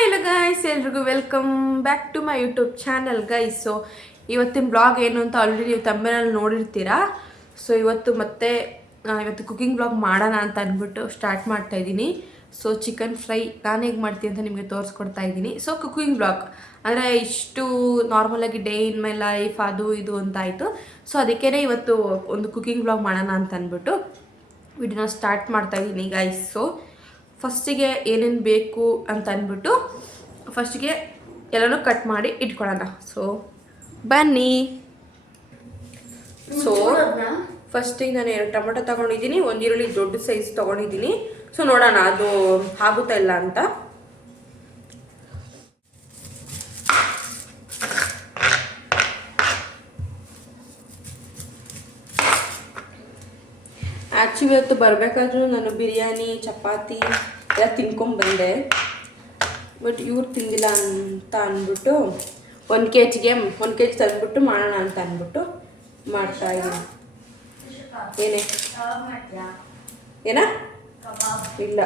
Hello guys, ಎಲ್ರಿಗೂ welcome back to my YouTube channel guys. So ಇವತ್ತಿನ blog ಏನು ಅಂತ ಆಲ್ರೆಡಿ ನೀವು ತಮ್ಮನೇಲಿ ನೋಡಿರ್ತೀರಾ. ಸೊ ಇವತ್ತು ಕುಕಿಂಗ್ ಬ್ಲಾಗ್ ಮಾಡೋಣ ಅಂತ ಅಂದ್ಬಿಟ್ಟು ಸ್ಟಾರ್ಟ್ ಮಾಡ್ತಾ ಇದ್ದೀನಿ. ಸೊ ಚಿಕನ್ ಫ್ರೈ ನಾನು ಹೇಗೆ ಮಾಡ್ತೀನಿ ಅಂತ ನಿಮಗೆ ತೋರಿಸ್ಕೊಡ್ತಾ ಇದ್ದೀನಿ. ಸೊ ಕುಕಿಂಗ್ ಬ್ಲಾಗ್ ಅಂದರೆ ಇಷ್ಟು ನಾರ್ಮಲಾಗಿ ಡೇ ಇನ್ ಮೈ ಲೈಫ್ ಅದು ಇದು ಅಂತ ಆಯಿತು. ಸೊ ಅದಕ್ಕೇ ಇವತ್ತು ಒಂದು ಕುಕಿಂಗ್ ಬ್ಲಾಗ್ ಮಾಡೋಣ ಅಂತ ಅಂದ್ಬಿಟ್ಟು ವಿಡಿಯೋನ ಸ್ಟಾರ್ಟ್ ಮಾಡ್ತಾ ಇದ್ದೀನಿ ಗೈಸ್. ಸೊ ಫಸ್ಟಿಗೆ ಏನೇನು ಬೇಕು ಅಂತ ಅಂದ್ಬಿಟ್ಟು ಫಸ್ಟಿಗೆ ಎಲ್ಲನೂ ಕಟ್ ಮಾಡಿ ಇಟ್ಕೊಳ್ಳೋಣ. ಸೊ ಬನ್ನಿ. ಸೊ ಫಸ್ಟಿಗೆ ನಾನು 2 ಟೊಮೆಟೊ ತೊಗೊಂಡಿದ್ದೀನಿ, 1 ಈರುಳ್ಳಿ ದೊಡ್ಡ ಸೈಜ್ ತೊಗೊಂಡಿದ್ದೀನಿ. ಸೊ ನೋಡೋಣ ಅದು ಆಗುತ್ತಾ ಇಲ್ಲ ಅಂತ. ಆ್ಯಕ್ಚುಲಿ ಇವತ್ತು ಬರಬೇಕಾದ್ರೂ ನಾನು ಬಿರಿಯಾನಿ ಚಪಾತಿ ಎಲ್ಲ ತಿನ್ಕೊಂಡ್ಬಂದೆ. ಬಟ್ ಇವ್ರು ತಿಂದಿಲ್ಲ ಅಂತ ಅಂದ್ಬಿಟ್ಟು 1 kg ತಂದ್ಬಿಟ್ಟು ಮಾಡೋಣ ಅಂತ ಅಂದ್ಬಿಟ್ಟು ಮಾಡ್ತಾ ಇದ್ದೀನಿ. ಏನ ಇಲ್ಲ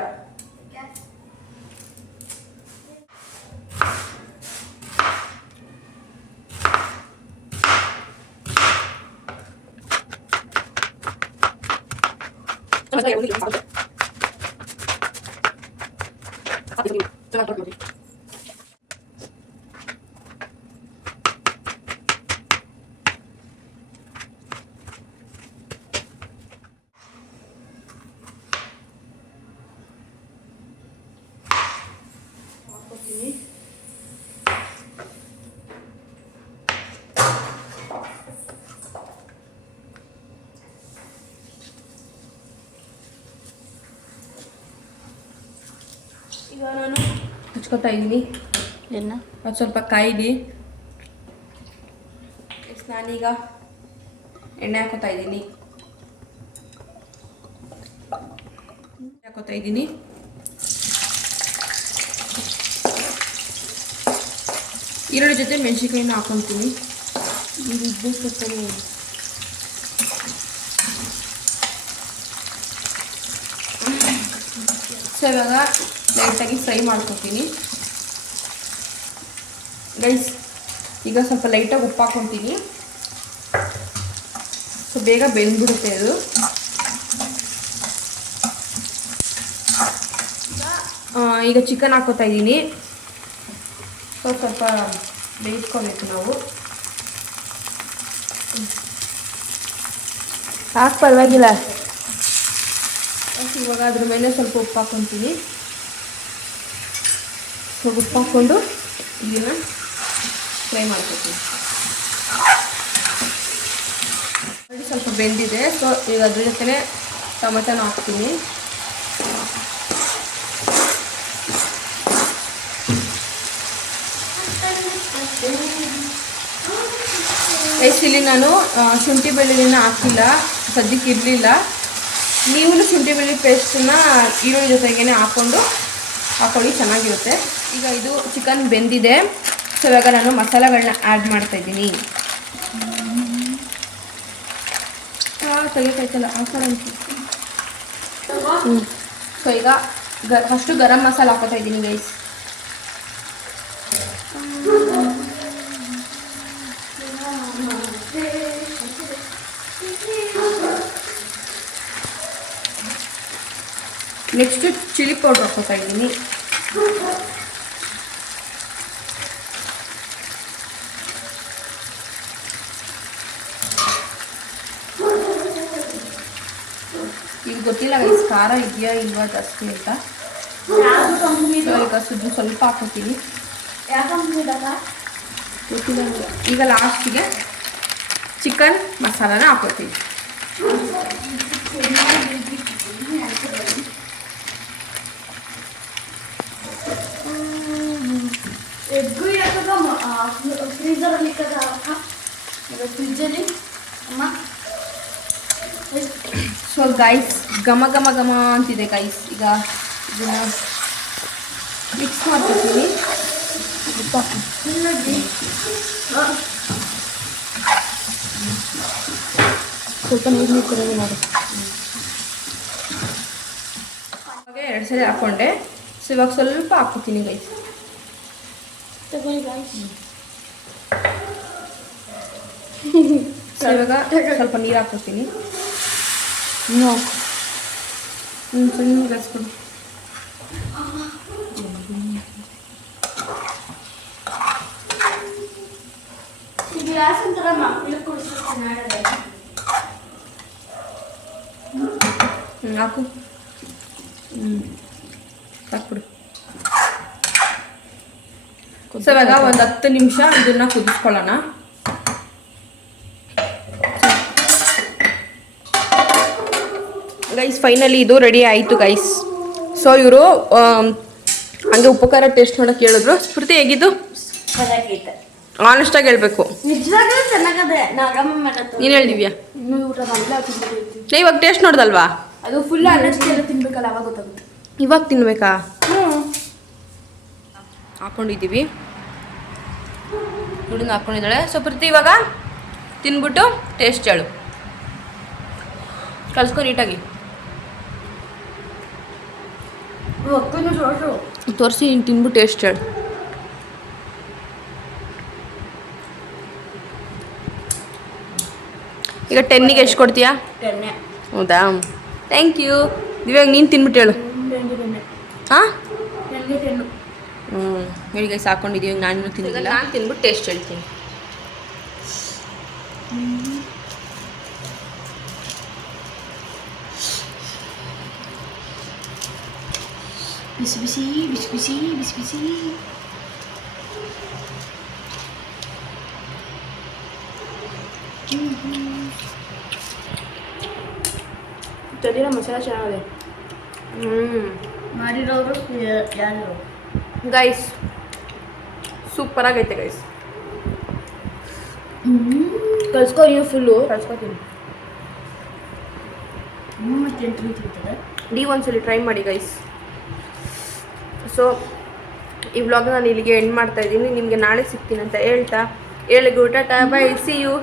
ಈಗ ನಾನು ಹಚ್ಕೊತಾ ಇದ್ದೀನಿ. ಅದು ಸ್ವಲ್ಪ ಕಾಯಿಲಿ. ನಾನೀಗ ಎಣ್ಣೆ ಹಾಕೋತಾ ಇದ್ದೀನಿ. ಈರುಳ್ಳಿ ಜೊತೆ ಮೆಣಸಿನ್ಕಾಯಿನ ಹಾಕೊತೀನಿ. ಸೊ ಇವಾಗ ಲೈಟಾಗಿ ಫ್ರೈ ಮಾಡ್ಕೊತೀನಿ ಗೈಸ್. ಈಗ ಸ್ವಲ್ಪ ಲೈಟಾಗಿ ಉಪ್ಪು ಹಾಕ್ಕೊತೀನಿ. ಸೊ ಬೇಗ ಬೆಂದ್ಬಿಡುತ್ತೆ ಅದು. ಈಗ ಚಿಕನ್ ಹಾಕೋತಾ ಇದ್ದೀನಿ. ಸೊ ಸ್ವಲ್ಪ ಬೇಯಿಸ್ಕೊಬೇಕು ನಾವು. ಹಾಕಿ ಪರವಾಗಿಲ್ಲ. ಇವಾಗ ಅದ್ರ ಮೇಲೆ ಸ್ವಲ್ಪ ಉಪ್ಪು ಹಾಕ್ಕೊತೀನಿ. ಸ್ವಲ್ಪ ಉಪ್ಪು ಹಾಕ್ಕೊಂಡು ಇದನ್ನ ಫ್ರೈ ಮಾಡ್ಕೊತೀನಿ. ಸ್ವಲ್ಪ ಬೆಂದಿದೆ. ಸೊ ಈಗ ಅದ್ರ ಜೊತೆ ಟೊಮೆಟೊನ ಹಾಕ್ತೀನಿ. ಇಲ್ಲಿ ನಾನು ಶುಂಠಿ ಬೆಳ್ಳುಳ್ಳಿನ ಹಾಕಿಲ್ಲ, ಸದ್ಯಕ್ಕೆ ಇರಲಿಲ್ಲ. ನೀವು ಶುಂಠಿ ಬೆಳ್ಳುಳ್ಳಿ ಪೇಸ್ಟನ್ನ ಈರುಳ್ಳಿ ಜೊತೆಗೇ ಹಾಕ್ಕೊಳ್ಳಿ, ಚೆನ್ನಾಗಿರುತ್ತೆ. ಈಗ ಇದು ಚಿಕನ್ ಬೆಂದಿದೆ. ಸೊ ಇವಾಗ ನಾನು ಮಸಾಲೆಗಳನ್ನ ಆ್ಯಡ್ ಮಾಡ್ತಾಯಿದ್ದೀನಿ. ತೆಗಿತೈತಲ್ಲ ಸೊ ಈಗ ಫಸ್ಟು ಗರಂ ಮಸಾಲ ಹಾಕೋತಾ ಇದ್ದೀನಿ ಗೈಸ್. ನೆಕ್ಸ್ಟು ಚಿಲ್ಲಿ ಪೌಡ್ರ್ ಹಾಕೋತಾ ಇದ್ದೀನಿ. ಈಗ ಗೊತ್ತಿಲ್ಲ ಗೈಸ್ ಖಾರ ಇದೆಯಾ ಇಲ್ವಾ ಜಾಸ್ತಿ ಅಂತ. ಈಗ ಸ್ವಲ್ಪ ಹಾಕೋತೀನಿ. ಈಗ ಲಾಸ್ಟಿಗೆ ಚಿಕನ್ ಮಸಾಲಾನ ಹಾಕೋತೀನಿ. ಎಗ್ಗು ಯಾಕಂದ್ರೆ ಫ್ರೀಜರಲ್ಲಿ ಫ್ರಿಜ್ಜಲ್ಲಿ ಅಮ್ಮ. ಸೊ ಗೈಸ್ ಘಮ ಘಮ ಘಮ ಅಂತಿದೆ ಗೈಸ್. ಈಗ ಇದನ್ನು ಮಿಕ್ಸ್ ಮಾಡ್ಕೊತೀನಿ. ಸ್ವಲ್ಪ ನೀರು ಕೊಡೋದು ಮಾಡಿ. ಹಾಗೆ 2 ಸಲ ಹಾಕ್ಕೊಂಡೆ. ಸೊ ಇವಾಗ ಸ್ವಲ್ಪ ಹಾಕ್ಕೊತೀನಿ ಗೈಸ್. ತಗೊಳ್ಳಿ ಗಾಯ್ಸ್. ಇವಾಗ ಸ್ವಲ್ಪ ನೀರು ಹಾಕ್ಕೊತೀನಿ. ಇನ್ನೂ ಸಣ್ಣ ಗಸ್ಕೊಡು. ಇದು ಗ್ಲಾಸ್ ಒಂಥರ ಮಕ್ಕಳು ಕುಡಿಸ್ತಾರೆ ಹಾಕು. ಹಾಕ್ಬಿಡು. ಸೊ ಇವಾಗ ಒಂದು 10 ನಿಮಿಷ ಇದನ್ನ ಕುದಿಸ್ಕೊಳ್ಳೋಣ. ಗೈಸ್ ಫೈನಲಿ ಇದು ರೆಡಿ ಆಯಿತು ಗೈಸ್. ಸೊ ಇವರು ಹಂಗೆ ಉಪ್ಪು ಖಾರ ಟೇಸ್ಟ್ ನೋಡೋಕೆ ಹೇಳಿದ್ರು. ಸ್ಫೂರ್ತಿ ಹೇಗಿದ್ದು? ಚೆನ್ನಾಗೈತೆ. ಆನೆಸ್ಟಾಗಿ ಹೇಳ್ಬೇಕು. ನಿಜವಾಗ್ಲೂ ಚೆನ್ನಾಗದೆ. ನಾಗಮ್ಮ ಮಾಡತ್ತು. ನೀನು ಹೇಳಿದ್ಯಾ? ಇನ್ನೂ ಊಟ ಮಾಡಿಲ್ಲ, ತಿನ್ಬೇಕು. ಇವಾಗ ಟೇಸ್ಟ್ ನೋಡ್ದಲ್ವಾ? ಅದು ಫುಲ್ ಅನ್ನಷ್ಟೆಲ್ಲ ತಿನ್ಬೇಕಲ್ಲ, ಅವಾಗ ಗೊತ್ತಾಗುತ್ತೆ. ಇವಾಗ ತಿನ್ಬೇಕಾ? ಹಾಕೊಂಡಿದ್ದೀವಿ. ಹುಡುಗ ಹಾಕೊಂಡಿದ್ದಾಳೆ. ಸೊ ಪ್ರೀತಿ ಇವಾಗ ತಿನ್ಬಿಟ್ಟು ಟೇಸ್ಟ್ ಹೇಳು. ಕಲ್ಸ್ಕೊ ನೀಟಾಗಿ. ತೋರಿಸಿ ನೀನು ತಿನ್ಬಿಟ್ಟು ಟೇಸ್ಟ್ ಹೇಳು. ಈಗ 10ಗೆ ಎಷ್ಟು ಕೊಡ್ತೀಯಾ? 10. ಹೌದಾ, ಥ್ಯಾಂಕ್ ಯು. ಇವಾಗ ನೀನು ತಿನ್ಬಿಟ್ಟು ಹೇಳು. ಹಾಂ ಹೇಳಿ ಗೈಸ್ ಹಾಕೊಂಡಿದ್ದೀವಿ. ನಾನು ತಿನ್ನೋದಿಲ್ಲ, ನಾನು ತಿನ್ಬಿಟ್ಟು ಟೇಸ್ಟ್ ಹೇಳ್ತೀನಿ. ಬಿಸಿ ಬಿಸಿ ಬಿಸಿ ಬಿಸಿ ಬಿಸಿ ಬಿಸಿ. ತಡಿರೋ ಮಸಾಲ ಚೆನ್ನಾಗಿದೆ. ಮಾಡಿರೋರು ಯಾರು ಗೈಸ್ ಸೂಪರಾಗೈತೆ ಗೈಸ್. ಕಲ್ಸ್ಕೊ ನೀವು ಫುಲ್ಲು. ಕಳ್ಸ್ಕೊತೀನಿ. ಮತ್ತೆ ತಿಂತಾರೆ. ನೀವು ಒಂದ್ಸಲಿ ಟ್ರೈ ಮಾಡಿ ಗೈಸ್. ಸೊ ಈ ವ್ಲಾಗ್ ನಾನು ಇಲ್ಲಿಗೆ ಎಂಡ್ ಮಾಡ್ತಾ ಇದ್ದೀನಿ. ನಿಮಗೆ ನಾಳೆ ಸಿಗ್ತೀನಿ ಅಂತ ಹೇಳ್ತಾ, ಟಾಟಾ ಬೈ, ಸಿ ಯು.